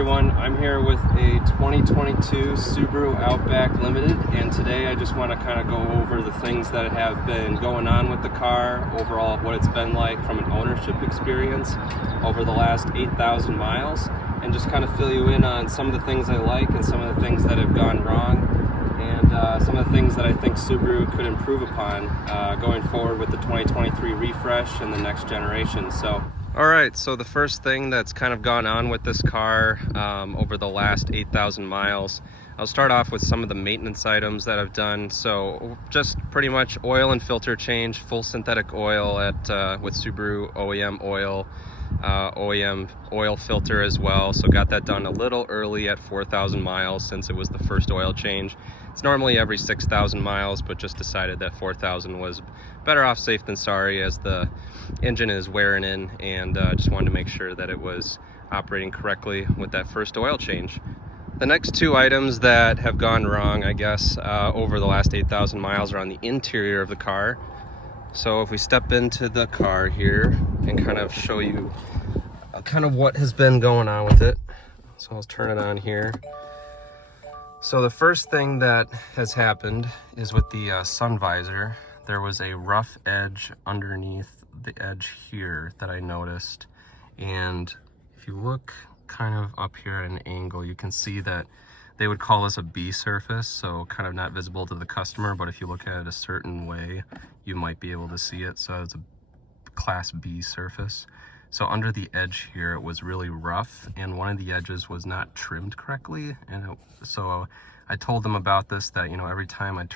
everyone, I'm here with a 2022 Subaru Outback Limited, and today I just want to kind of go over the things that have been going on with the car, overall what it's been like from an ownership experience over the last 8,000 miles, and just kind of fill you in on some of the things I like and some of the things that have gone wrong, and some of the things that I think Subaru could improve upon going forward with the 2023 refresh and the next generation. Alright, so the first thing that's kind of gone on with this car over the last 8,000 miles, I'll start off with some of the maintenance items that I've done. So just pretty much oil and filter change, full synthetic oil with Subaru OEM oil, OEM oil filter as well. So got that done a little early at 4,000 miles since it was the first oil change. It's normally every 6,000 miles, but just decided that 4,000 was better off safe than sorry, as the engine is wearing in, and just wanted to make sure that it was operating correctly with that first oil change. The next two items that have gone wrong, I guess, over the last 8,000 miles are on the interior of the car. So if we step into the car here and kind of show you kind of what has been going on with it. So I'll turn it on here. So the first thing that has happened is with the sun visor, there was a rough edge underneath the edge here that I noticed. And if you look kind of up here at an angle, you can see that they would call this a B surface, so kind of not visible to the customer, but if you look at it a certain way, you might be able to see it. So it's a class B surface. So under the edge here, it was really rough, and one of the edges was not trimmed correctly. And so I told them about this, that, you know, every time I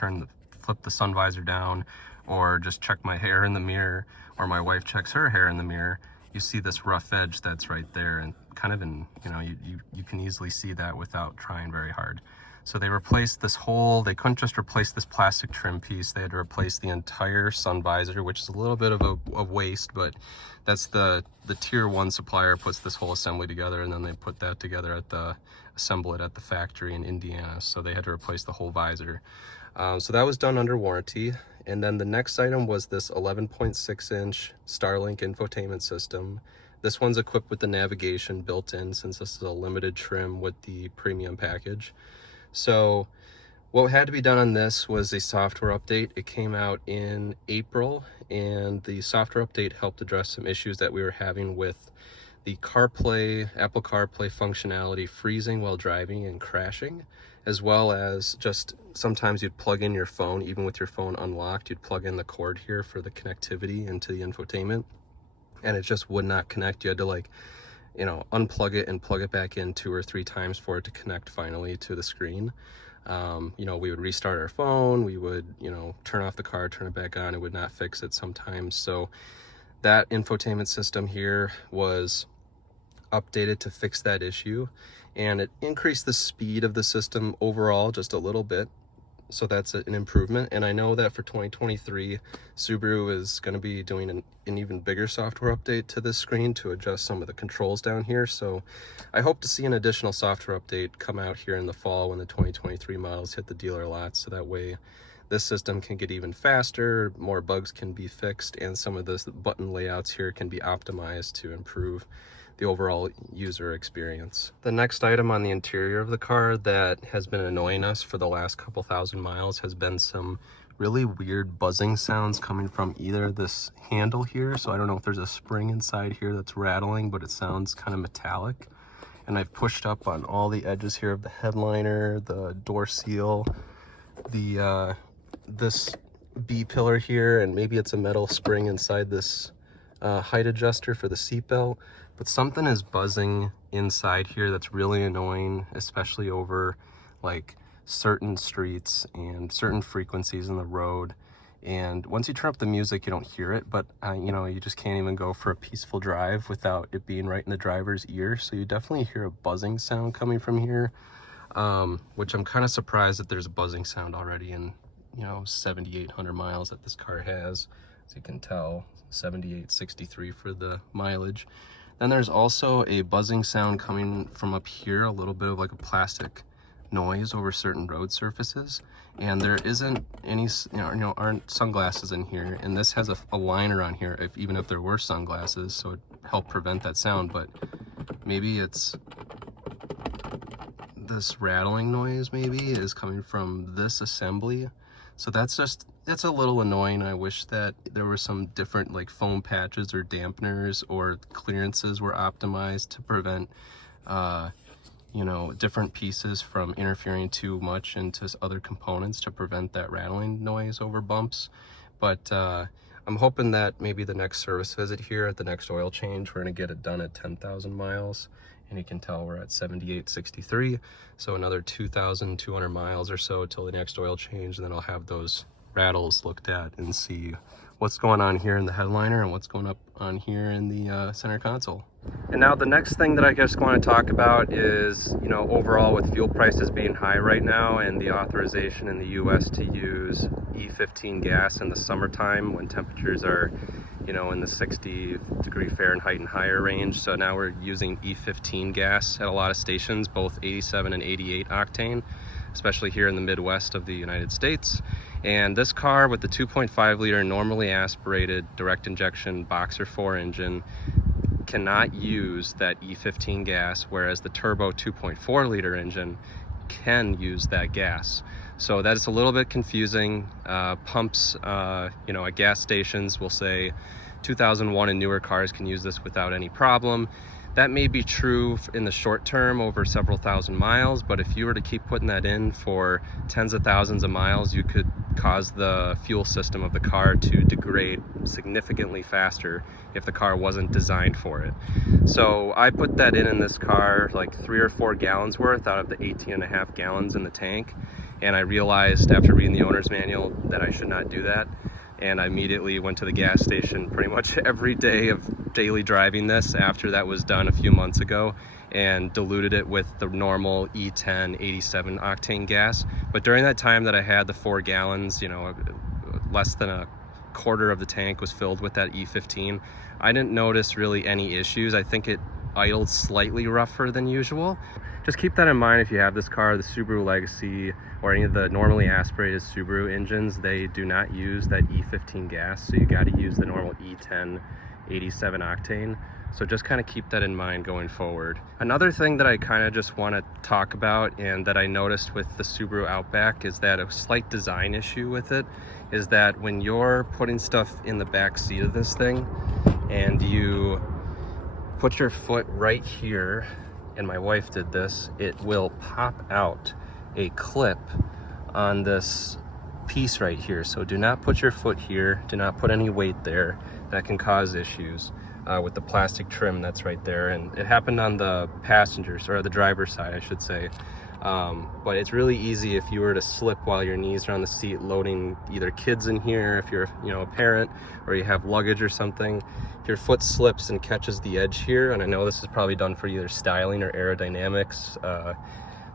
flip the sun visor down, or just check my hair in the mirror, or my wife checks her hair in the mirror, you see this rough edge that's right there, and kind of you can easily see that without trying very hard. So they replaced this they couldn't just replace this plastic trim piece, they had to replace the entire sun visor, which is a little bit of a waste, but that's the tier 1 supplier puts this whole assembly together, and then they put that together assemble it at the factory in Indiana. So they had to replace the whole visor. So that was done under warranty. And then the next item was this 11.6-inch Starlink infotainment system. This one's equipped with the navigation built in, since this is a limited trim with the premium package. So what had to be done on this was a software update. It came out in April, and the software update helped address some issues that we were having with the Apple CarPlay functionality freezing while driving and crashing, as well as just sometimes you'd plug in your phone, even with your phone unlocked, you'd plug in the cord here for the connectivity into the infotainment, and it just would not connect. You had to unplug it and plug it back in 2 or 3 times for it to connect finally to the screen. We would restart our phone, we would, turn off the car, turn it back on, it would not fix it sometimes. So that infotainment system here was updated to fix that issue, and it increased the speed of the system overall just a little bit. So that's an improvement. And I know that for 2023, Subaru is going to be doing an even bigger software update to this screen to adjust some of the controls down here. So I hope to see an additional software update come out here in the fall when the 2023 models hit the dealer lots, so that way this system can get even faster, more bugs can be fixed, and some of the button layouts here can be optimized to improve the overall user experience. The next item on the interior of the car that has been annoying us for the last couple thousand miles has been some really weird buzzing sounds coming from either this handle here. So I don't know if there's a spring inside here that's rattling, but it sounds kind of metallic. And I've pushed up on all the edges here of the headliner, the door seal, this B pillar here, and maybe it's a metal spring inside this height adjuster for the seatbelt. But something is buzzing inside here that's really annoying, especially over like certain streets and certain frequencies in the road. And once you turn up the music, you don't hear it, but you just can't even go for a peaceful drive without it being right in the driver's ear. So you definitely hear a buzzing sound coming from here, which I'm kind of surprised that there's a buzzing sound already in 7,800 miles that this car has. As you can tell, 7863 for the mileage. Then there's also a buzzing sound coming from up here, a little bit of like a plastic noise over certain road surfaces. And there isn't any, aren't sunglasses in here. And this has a liner on here, even if there were sunglasses, so it helped prevent that sound. But maybe it's this rattling noise maybe is coming from this assembly. So that's a little annoying. I wish that there were some different like foam patches or dampeners or clearances were optimized to prevent you know, different pieces from interfering too much into other components to prevent that rattling noise over bumps. But I'm hoping that maybe the next service visit here at the next oil change, we're gonna get it done at 10,000 miles. And you can tell we're at 7863, so another 2,200 miles or so till the next oil change, and then I'll have those rattles looked at and see what's going on here in the headliner and what's going up on here in the center console. And now the next thing that I just want to talk about is, you know, overall with fuel prices being high right now and the authorization in the US to use E15 gas in the summertime when temperatures are, you know, in the 60-degree Fahrenheit and higher range. So now we're using E15 gas at a lot of stations, both 87 and 88 octane, especially here in the Midwest of the United States. And this car with the 2.5 liter normally aspirated direct injection Boxer 4 engine cannot use that E15 gas, whereas the turbo 2.4 liter engine can use that gas. So that's a little bit confusing. Pumps, you know, at gas stations will say 2001 and newer cars can use this without any problem. That may be true in the short term over several thousand miles, but if you were to keep putting that in for tens of thousands of miles, you could cause the fuel system of the car to degrade significantly faster if the car wasn't designed for it. So I put that in this car, like 3 or 4 gallons worth out of the 18.5 gallons in the tank. And I realized after reading the owner's manual that I should not do that. And I immediately went to the gas station pretty much every day of daily driving this after that was done a few months ago, and diluted it with the normal E10 87 octane gas. But during that time that I had the 4 gallons, you know, less than a quarter of the tank was filled with that E15, I didn't notice really any issues. I think it idled slightly rougher than usual. Just keep that in mind if you have this car. The Subaru Legacy or any of the normally aspirated Subaru engines, they do not use that E15 gas, so you got to use the normal E10 87 octane. So just kind of keep that in mind going forward. Another thing that I kind of just want to talk about and that I noticed with the Subaru Outback is that a slight design issue with it is that when you're putting stuff in the back seat of this thing and you put your foot right here, and my wife did this, it will pop out a clip on this piece right here. So do not put your foot here, do not put any weight there. That can cause issues with the plastic trim that's right there. And it happened on the passengers, or the driver's side I should say. But it's really easy if you were to slip while your knees are on the seat loading either kids in here, if you're, you know, a parent, or you have luggage or something. If your foot slips and catches the edge here, and I know this is probably done for either styling or aerodynamics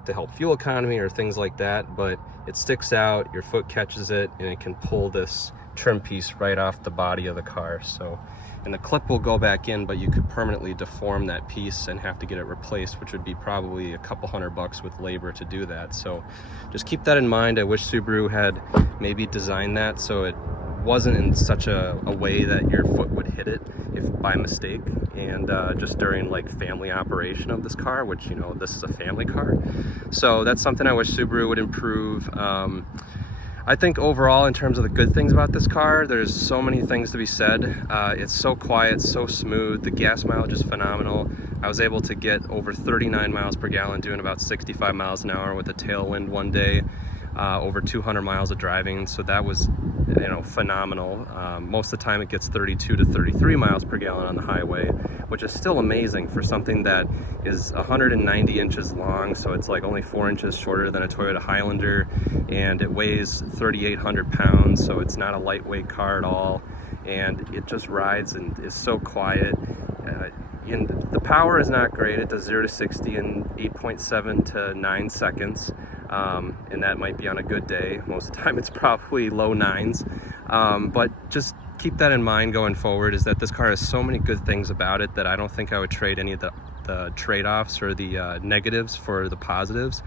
to help fuel economy or things like that, but it sticks out, your foot catches it, and it can pull this trim piece right off the body of the car. So, and the clip will go back in, but you could permanently deform that piece and have to get it replaced, which would be probably a couple $100 with labor to do that. So just keep that in mind. I wish Subaru had maybe designed that so it wasn't in such a way that your foot would hit it if by mistake, and just during like family operation of this car, which, you know, this is a family car. So that's something I wish Subaru would improve. I think overall, in terms of the good things about this car, there's so many things to be said. It's so quiet, so smooth. The gas mileage is phenomenal. I was able to get over 39 miles per gallon doing about 65 miles an hour with a tailwind one day, over 200 miles of driving. So that was, you know, phenomenal. Most of the time it gets 32 to 33 miles per gallon on the highway, which is still amazing for something that is 190 inches long. So it's like only 4 inches shorter than a Toyota Highlander, and it weighs 3,800 pounds. So it's not a lightweight car at all. And it just rides and is so quiet. And the power is not great. It does 0 to 60 in 8.7 to 9 seconds. And that might be on a good day. Most of the time it's probably low 9s. But just keep that in mind going forward, is that this car has so many good things about it that I don't think I would trade any of the trade-offs or the negatives for the positives.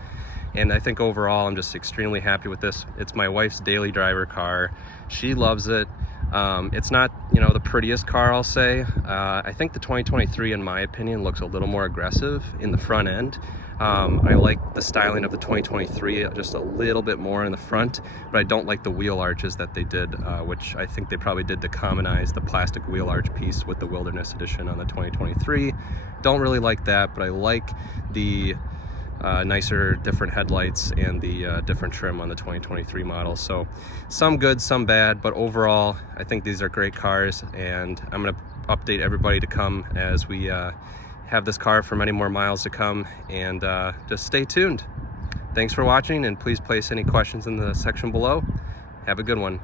And I think overall I'm just extremely happy with this. It's my wife's daily driver car. She loves it. It's not, you know, the prettiest car, I'll say. I think the 2023, in my opinion, looks a little more aggressive in the front end. I like the styling of the 2023 just a little bit more in the front, but I don't like the wheel arches that they did, which I think they probably did to commonize the plastic wheel arch piece with the Wilderness Edition on the 2023. Don't really like that, but I like the nicer, different headlights and the different trim on the 2023 model. So some good, some bad, but overall, I think these are great cars, and I'm gonna update everybody to come as we have this car for many more miles to come, and just stay tuned. Thanks for watching, and please place any questions in the section below. Have a good one.